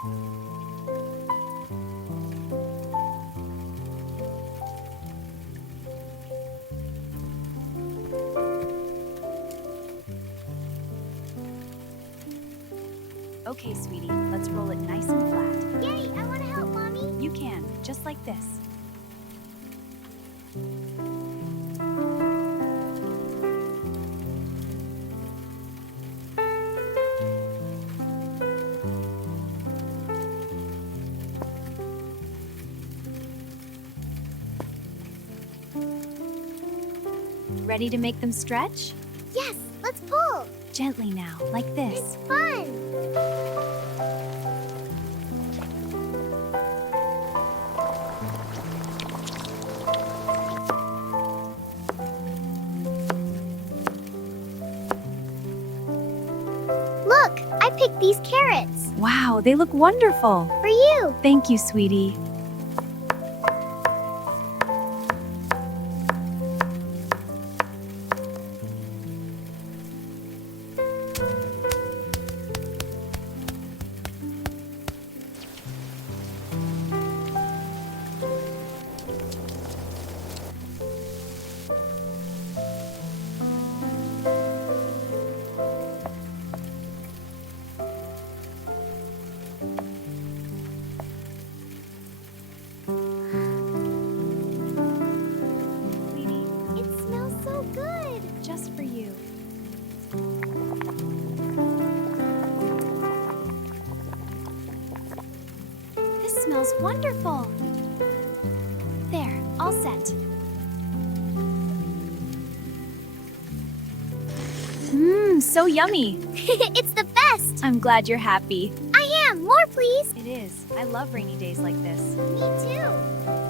Okay, sweetie, let's roll it nice and flat. Yay, I want to help, Mommy. You can, just like this. Ready to make them stretch? Yes, let's pull. Gently now, like this. It's fun. Look, I picked these carrots. Wow, they look wonderful. For you. Thank you, sweetie. Sweetie, It smells so good. just for you. This smells wonderful. There, all set. Mmm, so yummy. It's the best. I'm glad you're happy. I am. More, please. It is. I love rainy days like this. Me too.